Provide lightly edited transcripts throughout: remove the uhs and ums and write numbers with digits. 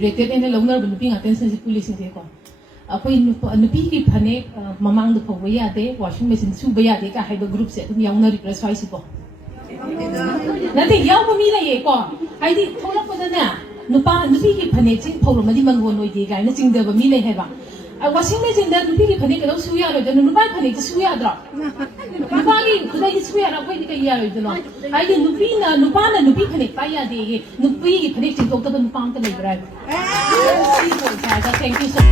rated and loner looking attention to police. Ako nupi pane mamang the Powaya de washing machine subaya de have a group set young repress possible. Nothing young Mila Yako. I did told up for the na. Nupa nupi pane polo Madimango no dig, and nothing the Mila Heva. I was imagining that nupi pane of Suya and Nubai pane Suya drop. Nupagi, today is Suya, I'm waiting a year. I did Nupina, Nupana, Nupi pane, Paya de Nupi pane to go to the fountain of bread. Thank you so much.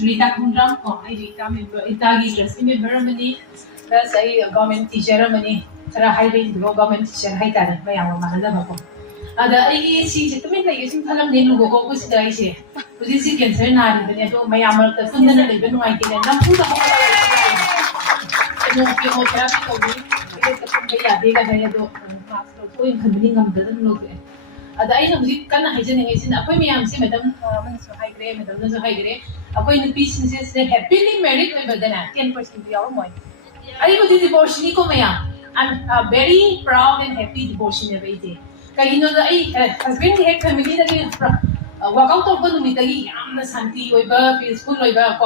Rita Kundram, I member Itagi dress in Germany, plus a government teacher Germany, Tara hiding the government teacher Haita, by our Manadabako. Other I see to me like using Talam Nenu go with the Ice. But this is against Renard, the Neto, my Amal, the Fundamental Living Whiting, and not put the whole chemotherapy of me, because the going convening doesn't look it. I know we can hygiene is in a premium, Madam, so high grade, Madam, so high grade. According to pieces, they happily married over the 10% the hour. I go to divorce Nicomea. I'm very proud and happy divorcing every day. You know, the husband had family that walk out of the Mitagi, the Santi, Weber, peaceful Weber,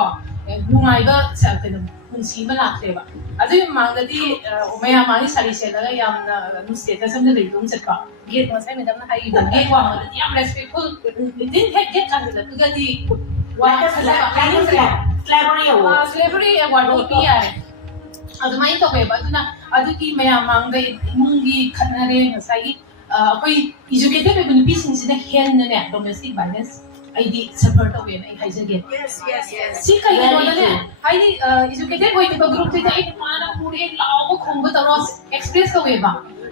and whom I got certain Munsima flavor. I think Mangadi, Omea Mani Sari said, I am the status of the Lidum Saka. Get was I madam, I even gave one of the youngest people. It didn't get under the Pugati. Slavery and what would be at the mind of a batuna, Aduki Mayamang, the Mungi, Canary, and Sai, educated in business in the hand and domestic violence. I did support of it, I get. Yes. Sika, I educated with the group that I want to put in Lao Combotaros Express away.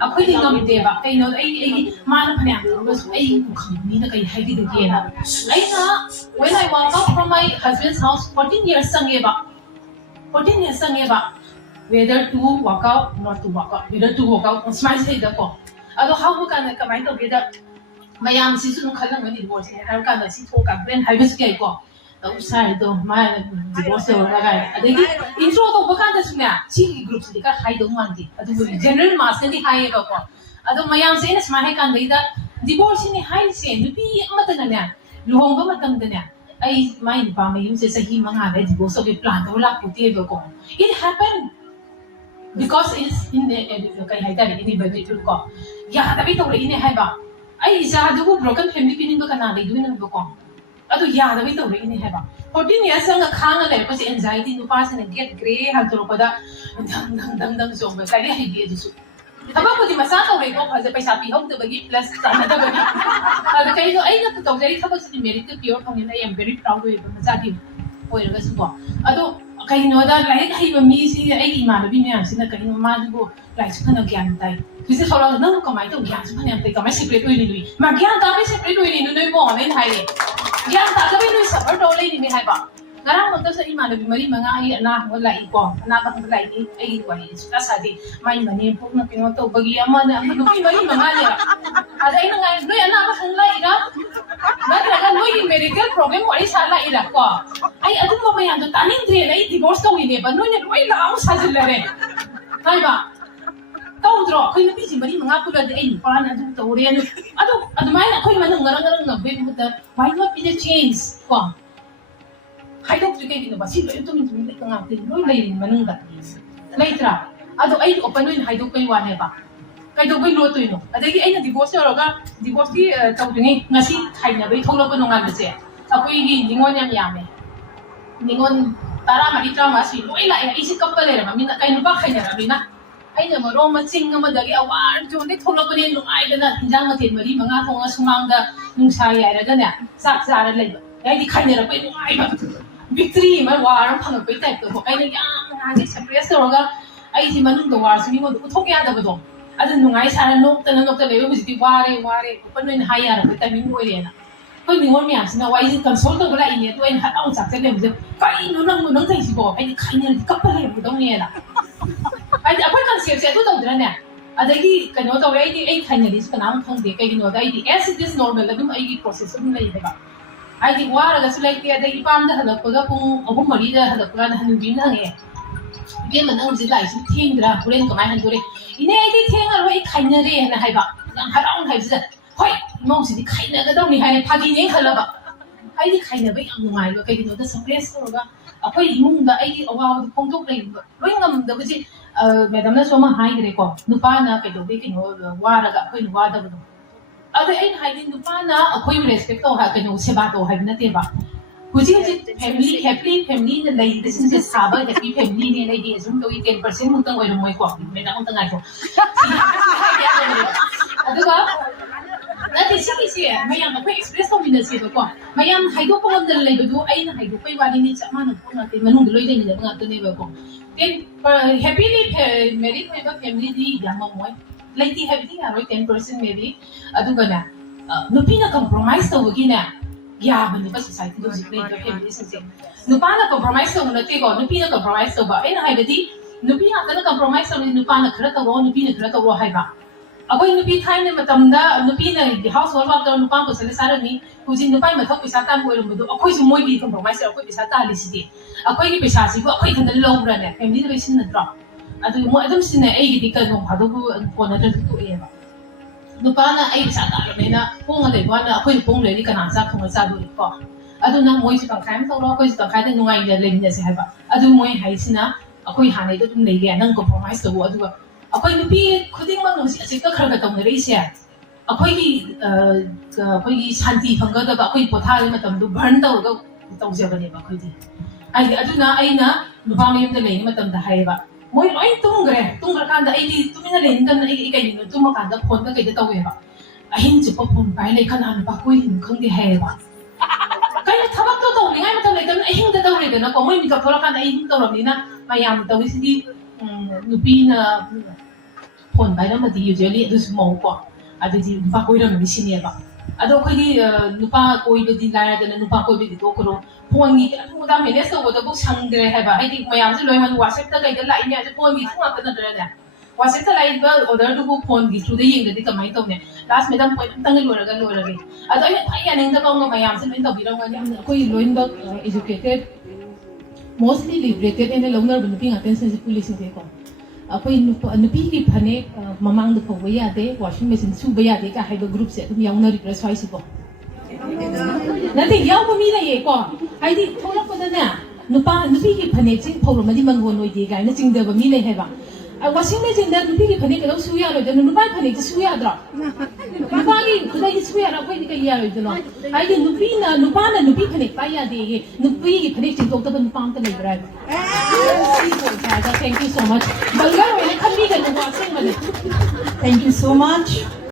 A quitting of the Deva, I know a man was a community heavy again. Later, when I walked out from my husband's house, 14 years Sangeva, whether to walk out, not to walk out, whether to walk out, on my side the call. Although how can I come out together? My arm season color when it was in a kind of sit walk up, then I was gay go. Outside of my divorce or I think intro of Bocandasuna, chili groups, they got high the Monday. General master, the high of Although my arm says my heck and later divorce in a high scene, to be Matana, Luhonga Matana. I mind Bama uses a himanga, divorce of a plant or lack of go. It happened because it's in the anybody to go. Yeah, the bit of in a haba. I saw the broken family in the Canada doing a book. Ado yeah, the way to really have 14 years ang akanga le kasi anxiety no pass and get gray hagto pada dang so ba kaya hindi ito. Tama ko di masaka we ko kasi paisa pihog to bagi plus sana to bagi. Ado kayo ay natutog dali tapos si merit to pure kung I am very proud with masaki. Oy nga subo. Ado kayo no da like ay mamisi ay imanabi niya sina kayo madugo like sa kanagyan tay. Kasi solang nang kamay to gyan sa kanyan tay kamay secret uy ni Magyan kami secret uy ni noy mo amen hay. Yang tak kami nulis apa dollar ini hai ba. Ngarang mo to sa ima nabi mari mga ay anak wala iko. Anak ang wala ini ay ko ni suka sadi main mani po na pinoto bagi ama na ang duki mari mga niya. Ada ina nga noy anak ba hangla ira. Natra noy medical problem wali sala ira ko. Ay adun mo mayan to tanin tre ay divorce to ini ba noy na wai la ang sa dilare. Hai ba. Kau draw, kau nabi si bari mga pula de ay pa na dun to riyan. Ado may na kau manang ngarang na ben mo ta. Why not be the change? Ko. Hay dok tu kay ba si ba ito min tumit ka ngatin. Noy lay manang gat. Later. Ado ay opanoy hay dok kay wane ba. Kay dok bay loto ino. Ado ay na divorce ro ga divorce ki tawd ni ngasi kay na bay tholo ko nungal se. Ako yi lingon yang yame. Lingon tara malitra masi. Noy la isip ka pala ra mamina kay no ba kay na rabina. Ay na mo macing nga madagi awar jo ni tholo ko ni lungai na hinjang matin mari mga thong sumanga nung saya ra gana sak sara lai ay di khay ra pa lungai ba victory ma war phang pa tai to ay na yang nga sa press ro ga ay si manung do war sumi mo thok ya da ba do adu lungai sara nok ta le bi ti ware pa no ni haya ra pa ta min mo re na ko ni ngor mi as na wai sin consult ko la ini to en hat au sak le mo kai no nang thai si bo ay di khay ni ka pa le mo dong ni na I kan siya to tawdra na. Adagi kano to ay kanya dis kanang thang de kay gino dai di as it is normal la dum ay process dum lai ba. ꯍꯥꯏꯗꯤ ꯋꯥꯔꯒꯁꯨ ꯂꯩꯇꯦ ꯑꯗꯩ ꯏꯄꯥꯝꯗ ꯍꯜꯂꯛꯄꯒ ꯄꯨꯡ 3-4ꯗ ꯍꯜꯂꯛꯄꯒ ꯍꯟꯅꯨꯕꯤꯅ ꯍꯪꯉꯛꯑꯦ 이게만 나오지 라이스 팅드라 그래는 그만 한도래 이내 아이디 팅을 왜 카이너래 하나 해봐 그냥 하라운 하이스 허이 이모시디 카이너가더니 하네 파기네 할라봐 아이디 카이너가 양 누가이로 그기노다 서프레스로가 아빠이 이몽다 아이디 어와도 공독 레이버 로잉감다 그지 매담나 소마 하이드래고 누파나 그도게 기노 와라가 아빠이 와다고도 아데 아이 하이디 누파나 아빠이 레스펙트 하 그노 세바도 하이나 테바 Hujik family happy family na lay this is saba happy family ni lay di assume to 10% mutang oy moy ko me na untang ayo aduga nati sigi si mayam ko express ko min si ko mayam haido ko ngam dal lay do ay na haido ko wali ni chama no ko natin manung loy dai ni nga to ne ba ko then happily married ko ba family di yama moy lay di happy na 10% maybe aduga na nupi na compromise to gi na 야만이 그 society 도 지금 이렇게 있는지 누파나 compromise 도 못 되고 누피나 compromise 도 봐. 애는 하이버디 누피나 그런 compromise 도 누파나 그렇다고 누피나 그렇다고 하이바. 아고이 누피 타이는 마tamda 누피나 household work 도 누파 거 살사르니 굳이 누파이 마ꯊꯧ pesa taan 거 이런 것도 아고이도 모이기 compromise 아고이 pesa taan 리시디 아고이기 pesa 시고 아고이 근데 로브라네 family 도 신나더라. 아주 뭐 아좀 신네 애기디 그거 봐도 보내들 또 해봐. 누파나 아이 사다르메나 뽕을 내고나 아코이 뽕 레디 가나사 통을 사도리고 아두나 모이지 방카임 서로 아코이 방카이데 누가이데 레미네세 해봐 아두 모이 하이시나 아코이 하네도 좀 레게 난 compromise 도 아두가 아코이 누피 쿠딩만 노시 아직도 그러가 동네리세 아코이 아코이 산티 방가다 아코이 포타리 마tam도 burn tawga tawjabane ba khoidi ai aduna aina nupami yumda leini matamda haiba moi loi tungre kanda ai tumina lein kan ai kai no tuma kanda phone da kai da taweba ahin chu pa phone pai le kan an ba koi hin khangdi haiba kai thabak to to ngai matam le kan ahin da tawre da na ko moi mi ka thora kan ai hin tawra ni na mayam tawi sidi nupi na phone bai da ma di usually dus mo ko adu di ba koi ra mi sini ba ado khoi di nupa koi be di la da na nupa koi be di to ko phone gi adu da me ne so da bu sangre haiba ai di mayam se loi man whatsapp ta kai da la ni adu phone gi thunga ka da da WhatsApp ta live ba order to phone gi through the yeng da di kamai to ne last me dam point tang lo ra ado ai ai ya neng da ko mayam se men to bi ra ma koi loin da educated mostly liberated and loner bu nupi attention se police de ko akwai nupi ki phane mamang da phawa ya de washing machine su ba ya de ka haiba group se dum yauna request wai si ko nate yaw ba mi la ye ko ai di thola ko da na nupi ki phane ching phawro ma di mangon noi de ga na ching da ba mi le he ba washing machine da nupi ki phane ka lo su ya lo da nupai phane ki su ya dra nupa ki khuda ki su ya ra koi ni ka ya lo da no ai di nupa na nupi phane pa ya de ge nupi ki phane ching tok da nupa am ta le bra thank you so much balgar wena khambi ga nupa sing ma Thank you so much.